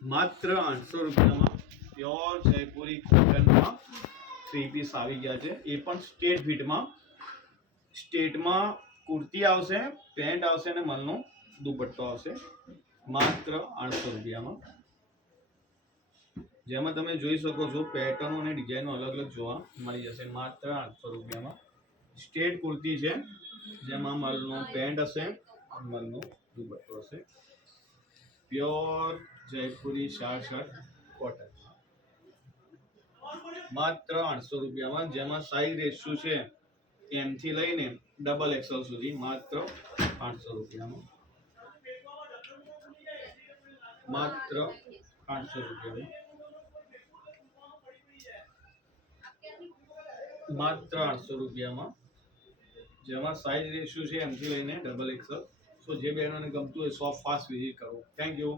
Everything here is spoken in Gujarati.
માત્ર 800 રૂપિયામાં પ્યોર જયપુરી કોટનમાં 3 પીસ આવી ગયા છે, એ પણ સ્ટેટ ફિટમાં. સ્ટેટમાં કુર્તી આવશે, પેન્ટ આવશે અને મલનો દુપટ્ટો આવશે, માત્ર 800 રૂપિયામાં. જેમાં તમે જોઈ શકો છો પેટર્નો અને ડિઝાઇનો અલગ અલગ જોવા મળી જશે, માત્ર 800 રૂપિયામાં. સ્ટેટ કુર્તી છે, જેમાં મલનો પેન્ટ હશે, મલનો દુપટ્ટો હશે, પ્યોર જયપુરી શર્ટ કોટન, માત્ર 800 રૂપિયામાં. જેમાં સાઈઝ રેશિયો છે M થી લઈને XXL સુધી, માત્ર 800 રૂપિયામાં. માત્ર 800 રૂપિયામાં. માત્ર 800 રૂપિયામાં. જેમાં સાઈઝ રેશિયો છે M થી લઈને XXL. સો જે બહેનોને ગમતું હોય શોપ ફાસ્ટ વિઝિટ કરો. Thank you.